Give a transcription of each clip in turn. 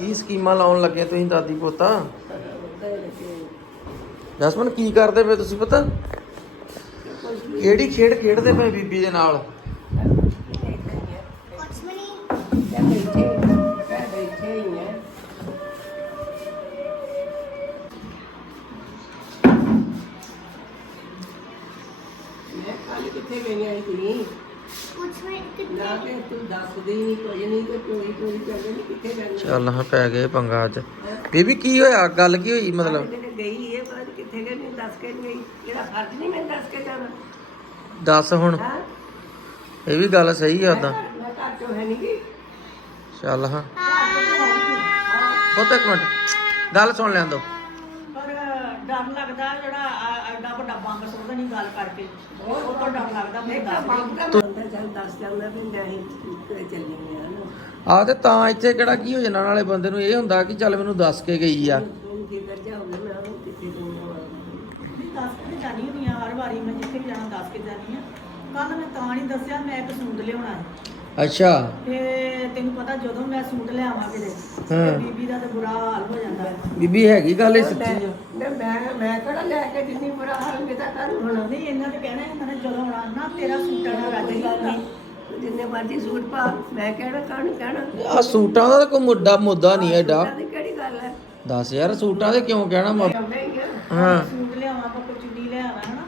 ਕੀ ਸਕੀਮਾਂ ਲਾਉਣ ਲੱਗੇ ਤੁਸੀਂ ਦਾਦੀ ਪੋਤਾ? ਜਸਮਨ, ਕੀ ਕਰਦੇ ਪਏ ਤੁਸੀਂ ਪਤਾ? ਕਿਹੜੀ ਖੇਡ ਖੇਡਦੇ ਪਏ ਬੀਬੀ ਦੇ ਨਾਲ? ਕਿੱਥੇ ਗਈਆਂ ਸੀ ਨਾ ਕਿ ਤੂੰ ਦੱਸਦੀ ਨਹੀਂ ਕੁਝ ਨਹੀਂ ਤੇ ਕੋਈ ਕੋਈ ਚੱਲ ਨਹੀਂ ਕਿੱਥੇ ਗਈਆਂ ਚੱਲ ਹਾਂ ਪੈ ਗਏ ਪੰਗਾ ਅੱਜ। ਬੀਬੀ ਕੀ ਹੋਇਆ? ਗੱਲ ਕੀ ਹੋਈ ਮਤਲਬ? ਕਿਤੇ ਗਈ ਹੈ ਪਰ ਕਿੱਥੇ ਗਈ ਨਹੀਂ ਦੱਸ ਕੇ ਨਹੀਂ ਗਈ। ਇਹਦਾ ਫਰਜ਼ ਨਹੀਂ ਮੈਂ ਦੱਸ ਕੇ ਜਾਣਾ। ਦੱਸ ਹੁਣ। ਹਾਂ? ਇਹ ਵੀ ਗੱਲ ਸਹੀ ਆ ਉਦਾਂ ਮੈਂ ਘਰ ਚੋਂ ਹੈ ਨਹੀਂ ਗਈ ਚੱਲ ਹਾਂ। ਪੁੱਤ ਇੱਕ ਮਿੰਟ। ਗੱਲ ਸੁਣ ਲੈਣ ਦੋ। ਡਰ ਲੱਗਦਾ ਜਿਹੜਾ ਆ- ਐਡਾ ਵੱਡਾ ਬੰਬ ਸੁੱਟਦਾ ਨਹੀਂ ਗੱਲ ਕਰਕੇ। ਉਹ ਤੋਂ ਡਰ ਲੱਗਦਾ ਮੈਂ ਦੱਸ ਨਹੀਂ ਅੰਦਰ ਚੱਲ ਦੱਸ ਜਾਂਦਾ ਵੀ ਨਹੀਂ ਕਿਤੇ ਚੱਲੀ ਆ ਨਾ। ਆ ਤੇ ਤਾਂ ਇੱਥੇ ਕਿਹੜਾ ਕੀ ਹੋ ਜਾਣਾ ਨਾਲੇ ਬੰਦੇ ਨੂੰ ਇਹ ਹੁੰਦਾ ਕਿ ਚੱਲ ਮੈਨੂੰ ਦੱਸ ਕੇ ਗਈ ਆ। ਹੁਣ ਕੀ ਕਰ ਜਾਉਂਦਾ ਮੈਂ ਉਹ ਕਿੱਥੇ ਗਈਆਂ ਵਾਂ। ਨਹੀਂ ਦੱਸ ਕੇ ਜਾਣੀ ਹੁੰਦੀ ਆ ਹਰ ਵਾਰੀ ਮੈਂ ਜਿੱਥੇ ਵੀ ਜਾਣਾ ਦੱਸ ਕੇ ਜਾਣੀ ਆ। ਕੱਲ ਮੈਂ ਤਾਂ ਨਹੀਂ ਦੱਸਿਆ ਮੈਂ ਇੱਕ ਸੂਟ ਲਿਆਉਣਾ ਹੈ। ਅੱਛਾ। ਤੇ ਤੈਨੂੰ ਪਤਾ ਜਦੋਂ ਮੈਂ ਸੂਟ ਲਿਆਵਾਂ ਕਿਤੇ ਤੇ ਹਾਂ। ਬੀਬੀ ਦਾ ਤਾਂ ਬੁਰਾ ਹਾਲ ਹੋ ਜਾਂਦਾ ਹੈ। ਬੀਬੀ ਹੈਗੀ ਗੱਲ ਇਹ ਸੱਚੀ? ਆ ਮੈਂ ਮੈਂ ਮੈਂ ਕਿਹੜਾ ਲੈ ਕੇ ਜਿੰਨੀ ਬੁਰਾ ਹਾਲ ਮੇਰਾ ਕਰ ਹੋਣਾ ਨਹੀਂ ਇਹਨਾਂ ਤੇ ਕਹਿਣਾ ਇਹਨਾਂ ਨੇ ਜਦੋਂ ਆਉਣਾ ਨਾ ਤੇਰਾ ਸੂਟਾਂ ਨਾਲ ਰੱਜ ਕੋਈ ਗੱਲ ਨਹੀਂ। ਨਹੀਂ ਜਿੰਨੇ ਮਰਜ਼ੀ ਸੂਟ ਪਾ ਮੈਂ ਕਹਿਣਾ ਕਾਹਨੂੰ ਕਹਿਣਾ? ਆ ਸੂਟਾਂ ਦਾ ਤਾਂ ਕੋਈ ਮੁੱਦਾ ਮੁੱਦਾ ਨਹੀਂ ਐਡਾ। ਸੂਟਾਂ ਦੀ ਕਿਹੜੀ ਗੱਲ ਹੈ? ਦੱਸ ਯਾਰ ਸੂਟਾਂ ਦੇ ਕਿਉਂ ਕਹਿਣਾ ਮ- ਆਉਂਦਾ ਹੀ ਆ ਹਾਂ। ਸੂਟ ਲਿਆਵਾਂ ਆਪਾਂ ਚੁੰਨੀ ਲਿਆਵਾਂ ਹਨਾ?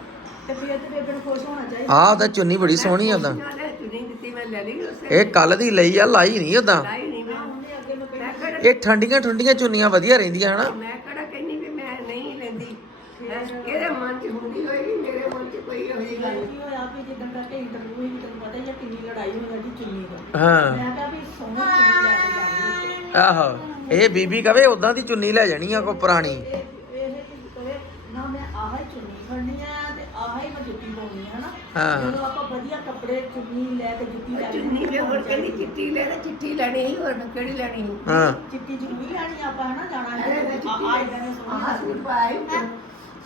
ਤੇ ਫਿਰ ਤੇ ਬੇਬੇ ਨੂੰ ਖੁਸ਼ ਹੋਣਾ ਚਾਹੀਦਾ। ਆਹ ਤਾਂ ਚੁੰਨੀ ਬੜੀ ਸੋਹਣੀ ਆ ਤਾਂ ਨਾਲੇ ਚੁਣੀ ਦਿੱਤੀ ਮੈਂ ਲੈ ਲਈ ਉਸੇ ਇਹ ਕੱਲ ਦੀ ਲਈ ਆ ਲਾਈ ਨਹੀਂ ਉਦਾਂ ਲਾਈ ਨਹੀਂ ਮੈਂ। ਉਹਨੇ ਅੱਗੇ ਮੈਂ ਮੈਂ ਕਿਹੜਾ ਇਹ ਠੰਡੀਆਂ ਠੰਡੀਆਂ ਚੁੰਨੀਆਂ ਵਧੀਆ ਰਹਿੰਦੀਆਂ ਹਨਾ? ਮੈਂ ਕਿਹੜਾ ਕਹਿੰਦੀ ਵੀ ਮੈਂ ਨਹੀਂ ਲੈਂਦੀ। ਹੈਂ? ਇਹਦੇ ਮਨ 'ਚ ਹੁੰਦੀ ਹੋਏਗੀ ਮੇਰੇ ਮਨ 'ਚ ਕੋਈ ਇਹੋ ਜਿਹੀ ਗੱਲ। ਕੀ ਹੋਇਆ ਵੀ ਜਿੱਦਾਂ ਕਰਕੇ ਇੰਟਰਵਿਊ ਹੀ ਤੈਨੂੰ ਪਤਾ ਹੀ ਆ ਕਿੰਨੀ ਲੜਾਈ ਹੋਈ ਸਾਡੀ ਚੁੰਨੀ ਦਾ ਹਾਂ। ਮੈਂ ਕਿਹਾ ਵੀ ਸੋਹਣੀ ਚੁੰਨੀ ਲੈ ਕੇ ਜਾਣੀ ਆਹੋ ਇਹ ਬੀਬੀ ਕਵੇ ਉਦਾਂ ਦੀ ਚੁੰਨੀ ਲੈ ਜਾਣੀ ਆ ਕੋਈ ਪੁਰਾਣੀ। ਇਹ ਇਹ ਕੀ ਕਵੇ ਨਾ ਮੈਂ ਆਹ ਹੀ ਚੁੰਨੀ ਖੜਨੀ ਆ ਤੇ ਆਹ ਹੀ ਮੈਂ ਜੁੱਤੀ ਪਾਉਣੀ ਆ ਹਨਾ? ਹਾਂ। ਜਦੋਂ ਆਪਾਂ ਵਧੀਆ ਕੱਪੜੇ ਚੁੰਨੀ ਲੈ ਕੇ ਜੁੱਤੀ ਲੈ ਕੇ ਚੁੰਨੀ ਵੀ ਹੋਰ ਕਹਿੰਦੀ ਚਿੱਟੀ ਲੈ ਲੈ ਚਿੱਟੀ ਲੈਣੀ ਸੀ ਹੋਰ ਕਿਹੜੀ ਲੈਣੀ ਸੀ? ਹਾਂ। ਚਿੱਟੀ ਜ਼ਰੂਰੀ ਲੈਣੀ ਆਪਾਂ ਹਨਾ ਜਾਣਾ ਅਰੇ ਹੈ ਮੈਂ ਚਿੱਟੀ ਆ ਇਦਾਂ ਦੇ ਸੋਹਣੇ ਆਹ ਸੂਟ ਪਾਇਆ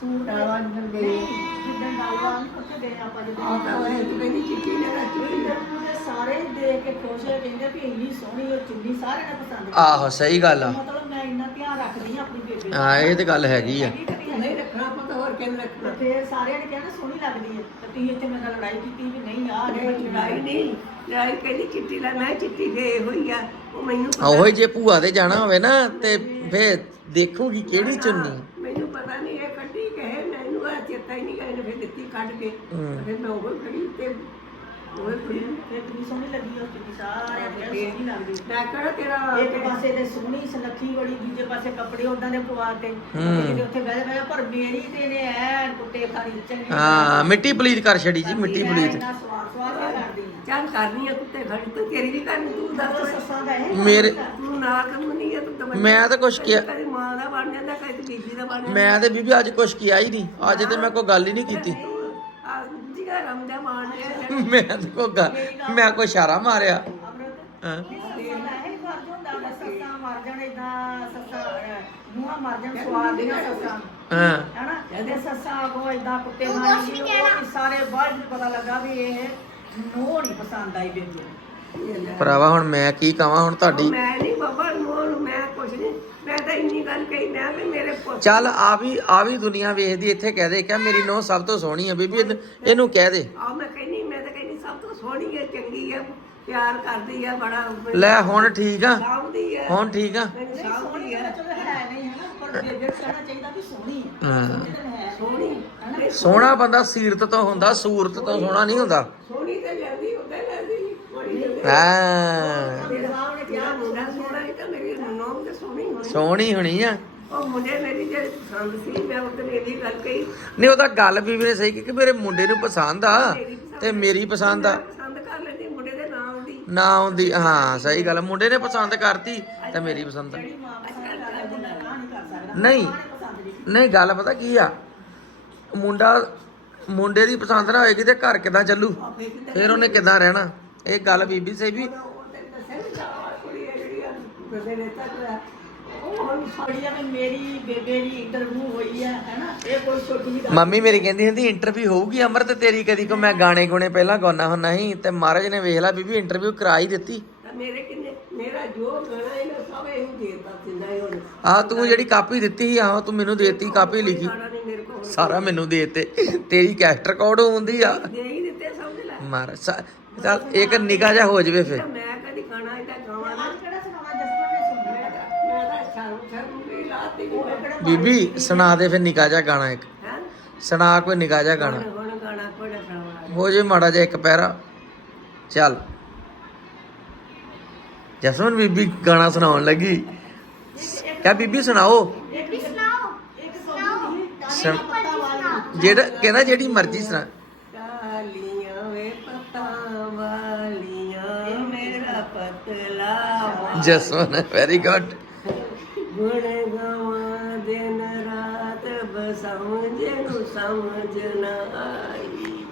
ਸੂਟ ਆਵਾ ਨਿਕਲ ਗਈ ਜਿੱਦਾਂ ਨਾਲਵਾ ਨਹੀਂ ਉੱਥੇ ਗਏ ਆਪਾਂ ਜਦੋਂ ਆਹ ਤਾਂ ਉਹ ਤੂੰ ਕਹਿੰਦੀ ਚਿੱਟੀ ਲੈ ਲੈ ਚਿੱਟੀ ਲੈ ਉਹਦੇ ਸਾਰੇ ਦੇਖ ਕੇ ਖੁਸ਼ ਹੋਏ ਕਹਿੰਦੇ ਵੀ ਇੰਨੀ ਸੋਹਣੀ ਉਹ ਚੁੰਨੀ ਸਾਰਿਆਂ ਨੇ ਪਸੰਦ ਕੀਤੀ। ਆਹੋ ਸਹੀ ਗੱਲ ਆ। ਮਤਲਬ ਮੈਂ ਇੰਨਾ ਧਿਆਨ ਰੱਖਦੀ ਹਾਂ ਆਪਣੀ ਬੇਬੇ ਦਾ ਹਾਂ ਇਹ ਤੇ ਗੱਲ ਹੈਗੀ ਆ। ਨਹੀਂ ਰੱਖਣਾ। ਪਤਾ ਹੋਰ ਕਿਹਨੇ ਰੱਖਣਾ। ਤੇ ਫਿਰ ਸਾਰਿਆਂ ਨੇ ਕਹਿਣਾ ਸੋਹਣੀ ਲੱਗਦੀ ਹੈ। ਤੇ ਤੁਸੀਂ ਇੱਥੇ ਮੇਰੇ ਨਾਲ ਲੜਾਈ ਕੀਤੀ ਵੀ ਨਹੀਂ ਆ ਨਹੀਂ ਲੜਾਈ ਨਹੀਂ। ਲੜਾਈ ਕਹਿੰਦੀ ਚਿੱਟੀ ਲੈ ਮੈਂ ਚਿੱਟੀ ਦੇ ਹੋਈ ਆ। ਉਹ ਮੈਨੂੰ ਪਤਾ- ਉਹੀ ਜੇ ਭੂਆ ਦੇ ਜਾਣਾ ਹੋਵੇ ਨਾ ਤੇ ਫੇਰ ਦੇਖੂਗੀ ਕਿਹੜੀ ਚੁੰਨੀ। ਮੈਨੂੰ ਪਤਾ ਨਹੀਂ ਇਹ ਕੱਢੀ ਕਹੇ ਮੈਨੂੰ ਆ ਚੇਤਾ ਹੀ ਨਹੀਂ ਗਏ ਫਿਰ ਦਿੱਤੀ ਕੱਢ ਕੇ। ਫਿਰ ਮੈਂ ਉਹ ਖੜੀ ਤੇ ਉਹ ਖੜੀ ਫਿਰ ਕਿੰਨੀ ਸੋਹਣੀ ਲੱਗੀ ਉਹ ਚੁੰਨੀ ਸਾਰਿਆਂ ਨੇ ਕਹਿਣਾ ਸੋਹਣੀ ਲੱਗਦੀ। ਮੈਂ ਕਿਹੜਾ ਤੇਰਾ ਇੱਕ ਪਾਸੇ ਤੇ ਸੋਹਣੀ ਸੁਨੱਖੀ ਬੜੀ ਦੂਜੇ ਪਾਸੇ ਕੱਪੜੇ ਉਦਾਂ ਦੇ ਪਵਾ ਤੇ। ਕਿਤੇ ਉੱਥੇ ਬਹਿ ਬਹਿ ਪਰ ਮੇਰੀ ਤੇ ਨੇ ਐ ਕੁੱਤੇ ਖਾਣੀ ਚੰਗੀ ਹਾਂ ਮਿੱਟੀ ਪਲੀਤ ਕਰ ਛੜੀ ਜੀ ਮਿੱਟੀ ਪਲੀਤ। ਇੰਨਾ ਸਵਾਦ ਸਵਾਦ ਜਿਹਾ ਕਰਦੀ ਆ? ਚੱਲ ਕਰਨੀ ਆ ਕੁੱਤੇ ਖੜੀ ਤੂੰ ਤੇਰੀ ਵੀ ਕਰਨੀ ਤੂੰ ਉਹ ਦੱਸ ਸੱਸਾਂ ਦਾ ਇਹ ਮੇਰੇ ਤੂੰ ਨਾ ਕਰਨੀ ਆ ਤੂੰ ਤਾਂ ਮੈਂ ਤਾਂ ਕੁਛ ਕਿਹਾ ਕਦੀ ਮਾਂ ਦਾ ਬਣ ਜਾਂਦਾ ਕਦੀ ਬੀਬੀ ਦਾ ਬਣ ਜਾਂਦਾ। ਮੈਂ ਤੇ ਬੀਬੀ ਅੱਜ ਕੁਛ ਕਿਹਾ ਹੀ ਨਹੀਂ। ਅੱਜ ਤੇ ਮੈਂ ਕੋਈ ਗੱਲ ਹੀ ਨਹੀਂ ਕੀਤੀ। ਆ ਜਿਗਾ ਰਮ ਦਾ ਮਾਣ ਹੈ। ਮੈਂ ਤੇ ਕੋਈ ਗੱਲ ਮੈਂ ਕੋਈ ਇਸ਼ਾਰਾ ਮਾਰਿਆ। ਹਾਂ। ਮਰ ਨੂੰਹਾਂ ਮਰ ਹਾਂ। ਹਨਾ? ਇਹਦੇ ਸੱਸਾਂ ਕੋ ਏਦਾਂ ਕੁੱਤੇ ਖਾਣੀ ਜੀ ਉਹ ਸਾਰੇ ਵਿੱਚ ਪਤਾ ਲੱਗਾ ਵੀ ਇਹ ਨੋ ਨਹੀਂ ਪਸੰਦ ਆਈ ਬੇਬੀ। ਭਰਾਵਾ ਹੁਣ ਮੈਂ ਕੀ ਕਵਾਂ ਹੁਣ ਤੁਹਾਡੀ ਮੈਂ ਨਹੀਂ ਬਾਬਾ ਨੂੰ ਮੈਂ ਕੁਛ ਨਹੀਂ ਮੈਂ ਤਾਂ ਇੰਨੀ ਗੱਲ ਕਹੀ ਮੈਂ ਵੀ ਮੇਰੇ ਪੁੱਤ ਚੱਲ ਆ ਵੀ ਆ ਵੀ ਦੁਨੀਆ ਵੇਖਦੀ ਇੱਥੇ ਕਹਿ ਦੇ ਕਿ ਮੇਰੀ ਨੋ ਸਭ ਤੋਂ ਸੋਹਣੀ ਆ ਬੀਬੀ ਇਹਨੂੰ- ਇਹਨੂੰ ਕਹਿ ਦੇ। ਆ ਮੈਂ ਕਹਿੰਦੀ ਮੈਂ ਤਾਂ ਕਹਿੰਦੀ ਸਭ ਤੋਂ ਸੋਹਣੀ ਹੈ ਚੰਗੀ ਹੈ ਪਿਆਰ ਕਰਦੀ ਹੈ ਬੜਾ ਲੈ ਹੁਣ ਠੀਕ ਆ। ਸਾਂਭਦੀ ਹੈ ਹੁਣ ਠੀਕ ਆ। ਮੈਨੂੰ ਸੋਹਣੀ ਸਾਂਭਦੀ ਹੈ ਹੈ ਹੈ। ਹਾਂ। ਹੈ ਬੰਦਾ ਸੀਰਤ ਤੋਂ ਹੁੰਦਾ ਸੂਰਤ ਤੋਂ ਸੋਹਣਾ। ਨਹੀਂ ਹੁੰਦਾ। ਸੋਹਣੀ ਤੇ ਜਾਂਦੀ ਉਹਦੇ ਬੜੀ ਜਾਂਦੀ ਹਾਂ ਮੇਰੇ ਸਾਹਿਬ ਨੇ ਕਿਹਾ ਕਿਹਾ ਮੁੰਡਾ ਸੋਹਣਾ ਨਹੀਂ ਤਾਂ ਮੇਰੀ ਨੌਂ ਤੇ ਸੋਹਣੀ ਹੋਣੀ ਆ। ਉਹ ਮੁੰਡੇ ਮੇਰੀ ਜਿਹੜੀ ਪਸੰਦ ਸੀ ਮੈਂ ਉਹਦੇ ਇਹਦੀ ਗੱਲ ਕਹੀ। ਨਹੀਂ ਉਹਦਾ ਗੱਲ ਬੀਬੀ ਨੇ ਸਹੀ ਕਿ ਮੇਰੇ ਮੁੰਡੇ ਨੂੰ ਪਸੰਦ ਆ ਤੇ ਮੇਰੀ ਪਸੰਦ ਆ। ਪਸੰਦ ਕਰ ਲੈਂਦੀ ਮੁੰਡੇ ਦੇ ਨਾਮ ਦੀ ਨਾ ਆਉਂਦੀ ਹਾਂ ਸਹੀ ਗੱਲ ਆ, ਮੁੰਡੇ ਨੇ ਪਸੰਦ ਕਰਤੀ ਤੇ ਮੇਰੀ ਪਸੰਦ ਆ। ਨਾ ਨਹੀਂ ਨਹੀਂ ਨੇ ਗੱਲ ਪਤਾ ਕੀ ਆ? ਮੁੰਡਾ ਮੁੰਡੇ ਦੀ ਪਸੰਦ ਨਾ ਹੋਏਗੀ ਤੇ ਘਰ ਕਿਦਾਂ ਚੱਲੂ? ਫਿਰ ਉਹਨੇ ਕਿਦਾਂ ਰਹਿਣਾ? ਇਹ ਗੱਲ ਬੀਬੀ ਸੇ ਵੀ ਉਹ ਤੇ ਦੱਸਿਆ ਵੀ ਚਾਹ ਕੁੜੀ ਹੈ ਜਿਹੜੀ ਆ ਬਦੇ ਨੇ ਤੱਕ ਉਹ ਹੁਣ ਬੜੀ ਆ ਵੀ ਮੇਰੀ ਬੇਬੇ ਦੀ ਇੰਟਰਵਿਊ ਹੋਈ ਹੈ ਹੈਨਾ? ਇਹ ਕੋਈ ਛੋਟੀ ਜਿਹੀ ਗੱਲ ਮੰਮੀ ਮੇਰੀ ਕਹਿੰਦੀ ਹੁੰਦੀ ਇੰਟਰਵਿਊ ਹੋਊਗੀ ਅਮਰ ਤੇ ਤੇਰੀ ਕਦੀ ਕੋ ਮੈਂ ਗਾਣੇ ਗੁਣੇ ਪਹਿਲਾਂ ਗਾਉਣਾ ਹੁੰਦਾ ਸੀ ਤੇ ਮਹਾਰਾਜ ਨੇ ਵੇਖ ਲਾ ਬੀਬੀ ਇੰਟਰਵਿਊ ਕਰਾ ਹੀ ਦਿੱਤੀ। ਤਾਂ ਮੇਰੇ ਕਿੰਨੇ ਮੇਰਾ ਜੋ ਗਾਣਾ ਇਹਨਾਂ ਸਭ ਇਹ ਦੇਤਾ ਸਿੰਦਾ ਹੀ ਹੁਣ ਆ ਤੂੰ ਜਿਹੜੀ ਕਾਪੀ ਦਿੱਤੀ ਸੀ ਆ ਤੂੰ ਮੈਨੂੰ ਦੇਤੀ ਕਾਪੀ ਲਿਖੀ। ਖਾਣਾ ਨਹੀਂ ਮੇਰੇ ਕੋਲ ਸਾਰਾ ਮੈਨੂੰ ਦੇਤੇ। ਤੇਰੀ ਕੈਸਟ ਰਿਕਾਰਡ ਹੁੰਦੀ ਆ। ਦੇ ਹੀ ਦਿੱਤੇ ਸਮਝ ਲੈ। ਮਾਰ ਸਾ- ਚੱਲ ਇੱਕ ਨਿਕਾ ਜਿਹਾ ਹੋ ਜਵੇ ਫੇ ਮੈਂ ਬੀਬੀ ਸੁਣਾ ਦੇ ਫੇ ਨਿਕਾ ਜਿਹਾ ਗਾਣਾ ਇੱਕ। ਸੁਣਾ ਕੋਈ ਨਿਕਾ ਜਿਹਾ ਗਾਣਾ। ਹੋ ਜੇ ਮਾੜਾ ਜਿਹਾ ਇੱਕ ਪੈਰਾ। ਚੱਲ। ਜਸਮਨ ਬੀਬੀ ਗਾਣਾ ਸੁਣਾਉਣ ਲੱਗੀ। ਕਹ ਬੀਬੀ ਸੁਣਾਓ। ਸੁਣ- ਜਿਹੜਾ ਕਹਿੰਦਾ ਜਿਹੜੀ ਮਰਜ਼ੀ ਸੁਣਾ। ਵਾ ਜਸਮਨ ਵੈਰੀ ਗੁੱਡ ਗੁਣ ਗਵਾ ਦਿਨ ਰਾਤ ਬਸਮਝ ਨੂੰ ਸਮਝ ਨਾ ਆਈ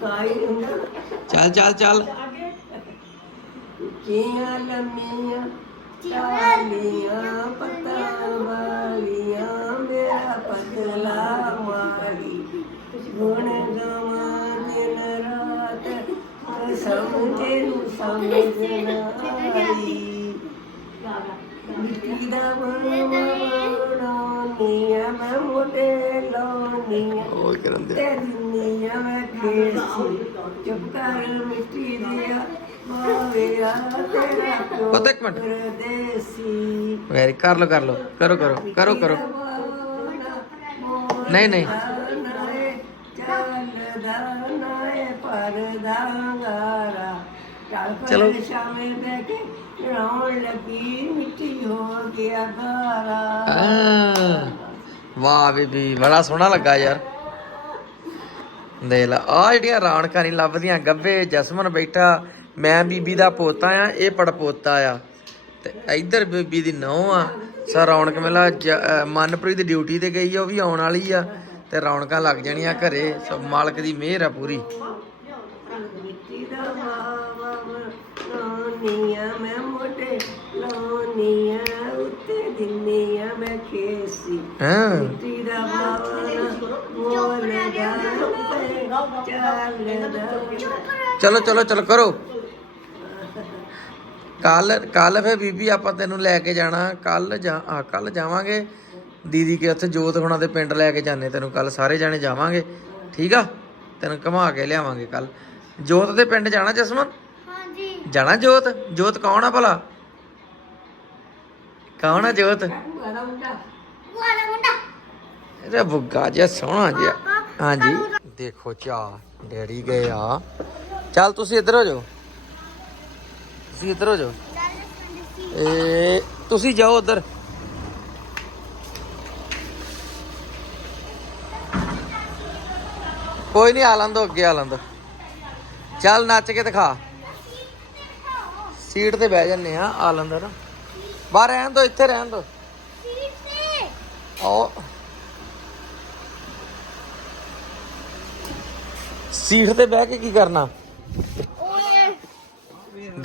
ਕਾਈ ਹੁੰਦਾ? ਚੱਲ ਚੱਲ ਚੱਲ। ਕੀਆਂ ਲੰਮੀਆਂ ਕਾਲੀਆਂ ਪਤਾਂ ਵਾਲੀਆਂ ਮੇਰਾ ਪਤਲਾ ਮਾਰੀ ਗੁਣ ਗਵਾ ਦਿਨ ਰਾਤ ਸਮਝ ਨੂੰ ਸਮਝ ਨਾ ਆਈ ਮਿੱਟੀ ਦਾ ਬਣਾਉਣਾ ਨੀਆਂ ਮੈਂ ਮੋਟੇ ਲਾਉਣੀਆਂ ਉਹ ਕਰਨ ਦੇ ਪਤਾ ਇੱਕ ਮਿੰਟ। ਵੈਰੀ ਕਰ ਲੋ ਕਰ ਲੋ ਕਰੋ ਕਰੋ ਕਰੋ ਕਰੋ ਨਹੀਂ ਨਹੀਂ ਚਲੋ। ਚਲੋ ਸ਼ਾਮੇ ਬੈ ਕੇ ਰੌਣ ਲੱਗੀ ਮਿੱਟੀ ਹੋ ਗਿਆ ਗਾਰਾ ਵਾਹ ਬੀਬੀ, ਬੜਾ ਸੋਹਣਾ ਲੱਗਾ ਯਾਰ। ਦੇਖ ਲਾ ਆ ਜਿਹੜੀਆਂ ਰੌਣਕਾਂ ਨਹੀਂ ਲੱਭਦੀਆਂ, ਗੱਬੇ, ਜਸਮਨ ਬੈਠਾ, ਮੈਂ ਬੀਬੀ ਦਾ ਪੋਤਾ ਆ, ਇਹ ਪੜਪੋਤਾ ਆ। ਤੇ ਇੱਧਰ ਬੀਬੀ ਦੀ ਨੌ ਆ ਸਾ ਰੌਣਕ ਮੇਲਾ ਮਨਪ੍ਰੀਤ ਡਿਊਟੀ ਤੇ ਗਈ ਆ, ਉਹ ਵੀ ਆਉਣ ਵਾਲੀ ਆ। ਤੇ ਰੌਣਕਾਂ ਲੱਗ ਜਾਣੀਆਂ ਘਰੇ, ਸਭ ਮਾਲਕ ਦੀ ਮਿਹਰ ਆ ਪੂਰੀ। ਲਾਉਣੀਆਂ ਉੱਤੇ ਦਿੰਨੀਆਂ ਮੈਂ ਖੇਸੀ ਹਾਂ। ਮਿੱਟੀ ਦਾ ਮਾਵਾ ਬੋਲਦਾ ਚੱਲਦਾ ਚਲੋ ਚਲੋ ਚਲੋ ਕਰੋ। ਕੱਲ ਕੱਲ ਫੇ ਬੀਬੀ ਆਪਾਂ ਤੈਨੂੰ ਲੈ ਕੇ ਜਾਣਾ। ਕੱਲ ਜਾ ਆ ਕੱਲ ਜਾਵਾਂਗੇ। ਦੀਦੀ ਕੇ ਉੱਥੇ ਜੋਤ ਹੁਣਾਂ ਦੇ ਪਿੰਡ ਲੈ ਕੇ ਜਾਣੇ ਤੈਨੂੰ ਕੱਲ ਸਾਰੇ ਜਾਣੇ ਜਾਵਾਂਗੇ। ਠੀਕ ਆ? ਤੈਨੂੰ ਘੁਮਾ ਕੇ ਲਿਆਵਾਂਗੇ ਕੱਲ। ਜੋਤ ਦੇ ਪਿੰਡ ਜਾਣਾ ਜਸਮਨ? ਹਾਂਜੀ। ਜਾਣਾ ਜੋਤ? ਜੋਤ ਕੌਣ ਆ ਭਲਾ? ਕੌਣ ਆ ਜੋਤ? ਵਾਲਾ ਮੁੰਡਾ ਵਾਲਾ ਮੁੰਡਾ ਇਹਦਾ ਬੁੱਗਾ ਜਿਹਾ ਸੋਹਣਾ ਜਿਹਾ। ਹਾਂਜੀ। ਦੇਖੋ ਚਾ, ਡੈਡੀ ਗਏ ਆ। ਚੱਲ ਤੁਸੀਂ ਇੱਧਰ ਹੋ ਜਾਓ। ਤੁਸੀਂ ਇੱਧਰ ਹੋ ਜਾਓ। ਏ, ਤੁਸੀਂ ਜਾਓ ਉਧਰ। ਕੋਈ ਨਹੀਂ, ਆ ਲੰਦੋ, ਅੱਗੇ ਆ ਲੰਦੋ। ਚੱਲ ਨੱਚ ਕੇ ਦਿਖਾ। ਸੀਟ ਤੇ ਬਹਿ ਜੰਨੇ ਆ ਆ ਲੰਦੋ ਨਾ ਬਾਹਰ ਰਹਿਣ ਦੋ, ਇੱਥੇ ਰਹਿਣ ਦੋ। ਸੀਟ ਤੇ ਆਓ। ਸੀਟ ਤੇ ਬਹਿ ਕੇ ਕੀ ਕਰਨਾ?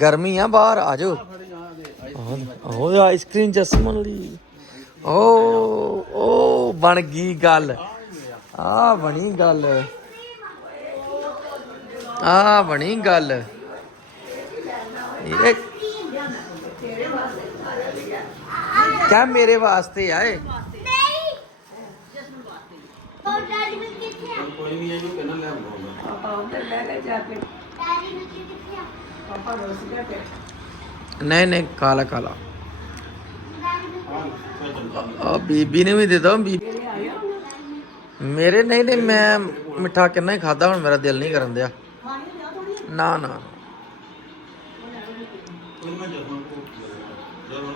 ਗਰਮੀ ਆ ਬਾਹਰ, ਆ ਜਾਓ। ਉਹ ਆਈਸਕ੍ਰੀਮ ਜਸਮਨ ਲਈ। ਓ ਓ, ਬਣ ਗਈ ਗੱਲ। ਆ ਬਣੀ ਗੱਲ। ਆ ਬਣੀ ਗੱਲ। ਇਹ ਕਿਆ ਮੇਰੇ ਵਾਸਤੇ ਆਏ ਨਹੀਂ। ਉਹ ਡੈਡੀ ਨੂੰ ਕਿੱਥੇ ਆ? ਪਾਪਾ ਉੱਧਰ ਬਹਿ ਕੇ ਜਾ ਕੇ। ਡੈਡੀ ਨੂੰ ਕਿੱਥੇ ਆ? ਪਾਪਾ ਰੋਸ ਗਿਆ ਤੇ ਨਹੀਂ ਨਹੀਂ ਕਾਲਾ ਕਾਲਾ। ਆ? ਬੀਬੀ ਨੇ ਵੀ ਦੇ ਦੋ ਬੀਬੀ? ਮੇਰੇ ਨਹੀਂ ਨਹੀਂ ਮੈਂ ਮਿੱਠਾ ਕਿੰਨਾ ਹੀ ਖਾਦਾ ਹੁਣ ਮੇਰਾ ਦਿਲ ਨਹੀਂ ਕਰਨ ਦਿਆ। ਨਾ ਨਾ। కొంచెం చెప్పండి